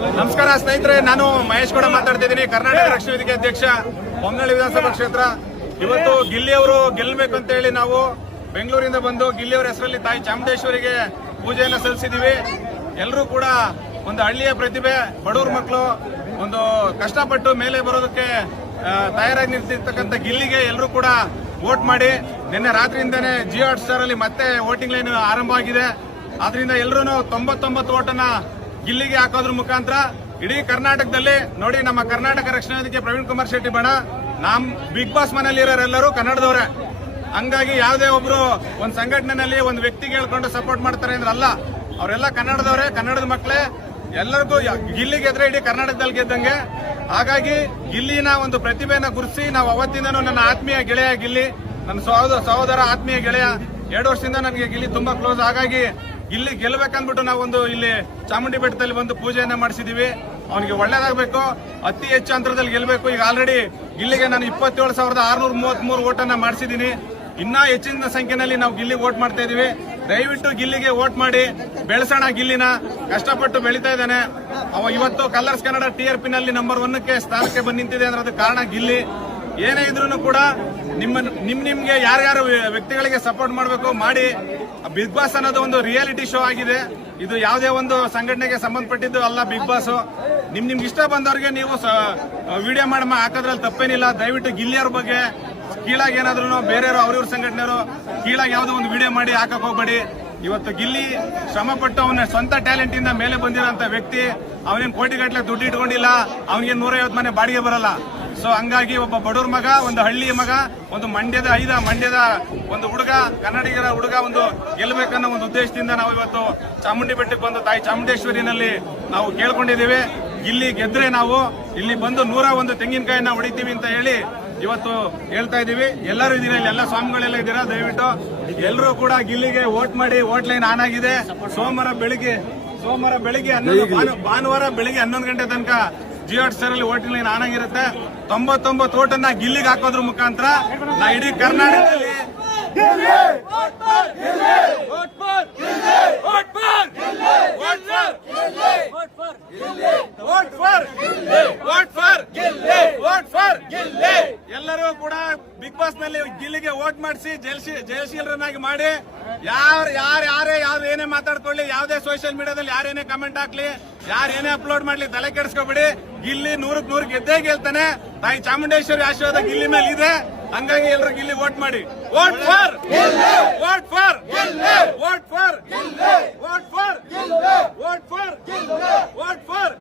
ನಮಸ್ಕಾರ ಸ್ನೇಹಿತರೆ, ನಾನು ಮಹೇಶ್ ಗೌಡ ಮಾತಾಡ್ತಿದ್ದೀನಿ. ಕರ್ನಾಟಕ ರಕ್ಷಣಾ ವೇದಿಕೆ ಅಧ್ಯಕ್ಷ, ಬೊಮ್ಮನಹಳ್ಳಿ ವಿಧಾನಸಭಾ ಕ್ಷೇತ್ರ. ಇವತ್ತು ಗಿಲ್ಲಿ ಅವರು ಗೆಲ್ಲಬೇಕು ಅಂತ ಹೇಳಿ ನಾವು ಬೆಂಗಳೂರಿಂದ ಬಂದು ಗಿಲ್ಲಿ ಅವರ ಹೆಸರಲ್ಲಿ ತಾಯಿ ಚಾಮುಂಡೇಶ್ವರಿಗೆ ಪೂಜೆಯನ್ನು ಸಲ್ಲಿಸಿದೀವಿ. ಎಲ್ಲರೂ ಕೂಡ ಒಂದು ಹಳ್ಳಿಯ ಪ್ರತಿಭೆ, ಬಡವ್ರ ಮಕ್ಕಳು, ಒಂದು ಕಷ್ಟಪಟ್ಟು ಮೇಲೆ ಬರೋದಕ್ಕೆ ತಯಾರಾಗಿ ನಿಂತಿರ್ತಕ್ಕಂಥ ಗಿಲ್ಲಿಗೆ ಎಲ್ಲರೂ ಕೂಡ ವೋಟ್ ಮಾಡಿ. ನಿನ್ನೆ ರಾತ್ರಿಯಿಂದನೇ ಜಿಯೋ ಹಾಟ್‌ಸ್ಟಾರ್ ಅಲ್ಲಿ ಮತ್ತೆ ವೋಟಿಂಗ್ ಲೈನ್ ಆರಂಭ ಆಗಿದೆ. ಆದ್ರಿಂದ ಎಲ್ಲರೂ 99 ವೋಟನ್ನ ಗಿಲ್ಲಿಗೆ ಹಾಕೋದ್ರ ಮುಖಾಂತರ ಇಡೀ ಕರ್ನಾಟಕದಲ್ಲಿ ನೋಡಿ, ನಮ್ಮ ಕರ್ನಾಟಕ ರಕ್ಷಣಾ ವೇದಿಕೆ ಪ್ರವೀಣ್ ಕುಮಾರ್ ಶೆಟ್ಟಿ ಬಣ, ನಮ್ ಬಿಗ್ ಬಾಸ್ ಮನೇಲಿ ಇರೋರೆಲ್ಲರೂ ಕನ್ನಡದವರೇ. ಹಂಗಾಗಿ ಯಾವುದೇ ಒಬ್ರು ಒಂದು ಸಂಘಟನೆಯಲ್ಲಿ ಒಂದು ವ್ಯಕ್ತಿಗೆ ಹೇಳ್ಕೊಂಡು ಸಪೋರ್ಟ್ ಮಾಡ್ತಾರೆ ಅಂದ್ರೆ ಅಲ್ಲ, ಅವರೆಲ್ಲ ಕನ್ನಡದವರೇ, ಕನ್ನಡದ ಮಕ್ಕಳೇ. ಎಲ್ಲರಿಗೂ ಗಿಲ್ಲಿ ಗೆದ್ರೆ ಇಡೀ ಕರ್ನಾಟಕದಲ್ಲಿ ಗೆದ್ದಂಗೆ. ಹಾಗಾಗಿ ಗಿಲ್ಲಿನ ಒಂದು ಪ್ರತಿಭೆನ ಗುರುತಿಸಿ ನಾವು ಅವತ್ತಿಂದನೂ ನನ್ನ ಆತ್ಮೀಯ ಗೆಳೆಯ ಗಿಲ್ಲಿ, ನನ್ನ ಸಹೋದರ ಆತ್ಮೀಯ ಗೆಳೆಯ, 2 ವರ್ಷದಿಂದ ನನಗೆ ಗಿಲ್ಲಿ ತುಂಬಾ ಕ್ಲೋಸ್. ಹಾಗಾಗಿ ಗಿಲ್ಲಿ ಗೆಲ್ಲಬೇಕಂದ್ಬಿಟ್ಟು ನಾವು ಒಂದು ಇಲ್ಲಿ ಚಾಮುಂಡಿ ಬೆಟ್ಟದಲ್ಲಿ ಬಂದು ಪೂಜೆಯನ್ನ ಮಾಡಿಸಿದೀವಿ. ಅವನಿಗೆ ಒಳ್ಳೇದಾಗಬೇಕು, ಅತಿ ಹೆಚ್ಚು ಅಂತರದಲ್ಲಿ ಗೆಲ್ಲಬೇಕು. ಈಗ ಆಲ್ರೆಡಿ ಗಿಲ್ಲಿಗೆ ನಾನು 27,633 ವೋಟನ್ನ ಮಾಡಿಸಿದ್ದೀನಿ. ಇನ್ನೂ ಹೆಚ್ಚಿನ ಸಂಖ್ಯೆಯಲ್ಲಿ ನಾವು ಗಿಲ್ಲಿ ವೋಟ್ ಮಾಡ್ತಾ ಇದೀವಿ. ದಯವಿಟ್ಟು ಗಿಲ್ಲಿಗೆ ವೋಟ್ ಮಾಡಿ, ಬೆಳೆಸೋಣ ಗಿಲ್ಲಿನ. ಕಷ್ಟಪಟ್ಟು ಬೆಳೀತಾ ಇದ್ದಾನೆ ಅವ. ಇವತ್ತು ಕಲರ್ಸ್ ಕನ್ನಡ TRP ನಲ್ಲಿ ನಂಬರ್ 1 ಸ್ಥಾನಕ್ಕೆ ಬಂದು ನಿಂತಿದೆ ಅಂದ್ರೆ ಅದು ಕಾರಣ ಗಿಲ್ಲಿ. ಏನೇ ಇದ್ರೂ ಕೂಡ ನಿಮ್ಗೆ ಯಾರ್ಯಾರು ವ್ಯಕ್ತಿಗಳಿಗೆ ಸಪೋರ್ಟ್ ಮಾಡಬೇಕು ಮಾಡಿ. ಬಿಗ್ ಬಾಸ್ ಅನ್ನೋದು ಒಂದು ರಿಯಾಲಿಟಿ ಶೋ ಆಗಿದೆ. ಇದು ಯಾವುದೇ ಒಂದು ಸಂಘಟನೆಗೆ ಸಂಬಂಧಪಟ್ಟಿದ್ದು ಅಲ್ಲ. ಬಿಗ್ ಬಾಸ್ ನಿಮ್ಗೆ ಇಷ್ಟ ಬಂದವ್ರಿಗೆ ನೀವು ವಿಡಿಯೋ ಮಾಡಿ ಹಾಕೋದ್ರಲ್ಲಿ ತಪ್ಪೇನಿಲ್ಲ. ದಯವಿಟ್ಟು ಗಿಲ್ಲಿಯವ್ರ ಬಗ್ಗೆ ಕೀಳಾಗಿ ಏನಾದ್ರು ಬೇರೆಯವರು ಅವ್ರಿವ್ರ ಸಂಘಟನೆಯವರು ಕೀಳಾಗಿ ಯಾವುದೋ ಒಂದು ವಿಡಿಯೋ ಮಾಡಿ ಹಾಕಕ್ ಹೋಗ್ಬೇಡಿ. ಇವತ್ತು ಗಿಲ್ಲಿ ಶ್ರಮಪಟ್ಟು ಅವನ ಸ್ವಂತ ಟ್ಯಾಲೆಂಟ್ ಇಂದ ಮೇಲೆ ಬಂದಿರೋಂತ ವ್ಯಕ್ತಿ. ಅವನೇನು ಕೋಟಿಗಟ್ಟಲೆ ದುಡ್ಡು ಇಟ್ಕೊಂಡಿಲ್ಲ, ಅವನಿಗೆ 150 ಮನೆ ಬಾಡಿಗೆ ಬರಲ್ಲ. ಸೊ ಹಂಗಾಗಿ ಒಬ್ಬ ಬಡವ್ರ ಮಗ, ಒಂದು ಹಳ್ಳಿಯ ಮಗ, ಒಂದು ಮಂಡ್ಯದ ಒಂದು ಹುಡುಗ, ಕನ್ನಡಿಗರ ಹುಡುಗ ಒಂದು ಗೆಲ್ಲಬೇಕನ್ನೋ ಒಂದು ಉದ್ದೇಶದಿಂದ ನಾವು ಇವತ್ತು ಚಾಮುಂಡಿ ಬೆಟ್ಟಕ್ಕೆ ಬಂದು ತಾಯಿ ಚಾಮುಂಡೇಶ್ವರಿನಲ್ಲಿ ನಾವು ಕೇಳ್ಕೊಂಡಿದ್ದೀವಿ. ಇಲ್ಲಿ ಗೆದ್ರೆ ನಾವು ಇಲ್ಲಿ ಬಂದು 101 ತೆಂಗಿನಕಾಯಿನ ಹೊಡಿತೀವಿ ಅಂತ ಹೇಳಿ ಇವತ್ತು ಹೇಳ್ತಾ ಇದೀವಿ. ಎಲ್ಲರೂ ಇದೀರ, ಇಲ್ಲಿ ಎಲ್ಲ ಸ್ವಾಮಿಗಳೆಲ್ಲ ಇದ್ದೀರಾ. ದಯವಿಟ್ಟು ಎಲ್ಲರೂ ಕೂಡ ಗಿಲ್ಲಿಗೆ ವೋಟ್ ಮಾಡಿ. ವೋಟ್ ಲೈನ್ ಆನ್ ಆಗಿದೆ. ಸೋಮವಾರ ಬೆಳಿಗ್ಗೆ ಭಾನುವಾರ ಬೆಳಿಗ್ಗೆ 11 ಗಂಟೆ ತನಕ ಜಿಯೋ ಹಾಟ್‌ಸ್ಟಾರ್ ಅಲ್ಲಿ ವೋಟಿಂಗ್ ಲೈನ್ ಆನ್ ಆಗಿರುತ್ತೆ. 99 ವೋಟನ್ನ ಗಿಲ್ಲಿಗೆ ಹಾಕೋದ್ರ ಮುಖಾಂತರ ನಾ ಇಡೀ ಕರ್ನಾಟಕದಲ್ಲಿ ಎಲ್ಲರೂ ಕೂಡ ಬಿಗ್ ಬಾಸ್ ನಲ್ಲಿ ಗಿಲ್ಲಿಗೆ ವೋಟ್ ಮಾಡಿಸಿ ಜಯಶೀಲರನ್ನಾಗಿ ಮಾಡಿ. ಯಾರು ಏನೇ ಮಾತಾಡ್ಕೊಳ್ಳಿ, ಯಾವುದೇ ಸೋಷಿಯಲ್ ಮೀಡಿಯಾದಲ್ಲಿ ಯಾರೇನೇ ಕಮೆಂಟ್ ಹಾಕ್ಲಿ, ಯಾರೇನೇ ಅಪ್ಲೋಡ್ ಮಾಡ್ಲಿ, ತಲೆ ಕೆಡಿಸ್ಕೊಬೇಡಿ. ಗಿಲ್ಲಿ 100ಕ್ಕೆ 100 ಗೆದ್ದೇ ಗೆಲ್ತಾನೆ. ತಾಯಿ ಚಾಮುಂಡೇಶ್ವರಿ ಆಶೀರ್ವಾದ ಗಿಲ್ಲಿ ಮೇಲೆ ಇದೆ. ಹಂಗಾಗಿ ಎಲ್ಲರೂ ಗಿಲ್ಲಿ ವೋಟ್ ಮಾಡಿ. Vote for vote for vote for vote for vote for vote for